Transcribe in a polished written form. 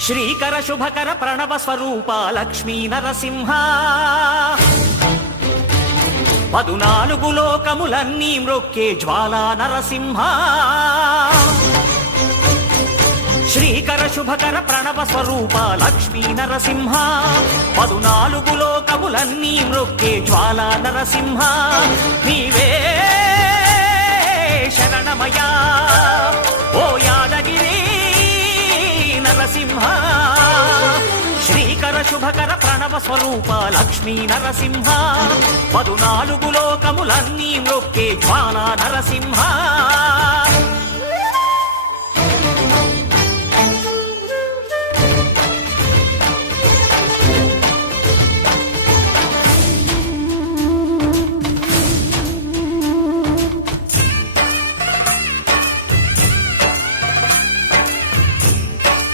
శ్రీకర శుభకర ప్రణవ స్వరూప లక్ష్మీ నరసింహ 14 లోకములన్నీ మ్రొక్కే జ్వాలా నరసింహ శ్రీకర శుభకర ప్రణవ స్వరూప లక్ష్మీ నరసింహ 14 లోకములన్నీ మ్రొక్కే జ్వాలా నరసింహ నీవే శరణమయా ఓ యాదగిరి నరసింహ శ్రీకర శుభకర ప్రణవ స్వరూప లక్ష్మీ నరసింహ 14 లోకములన్నీ మ్రొక్కే జ్వాలా నరసింహ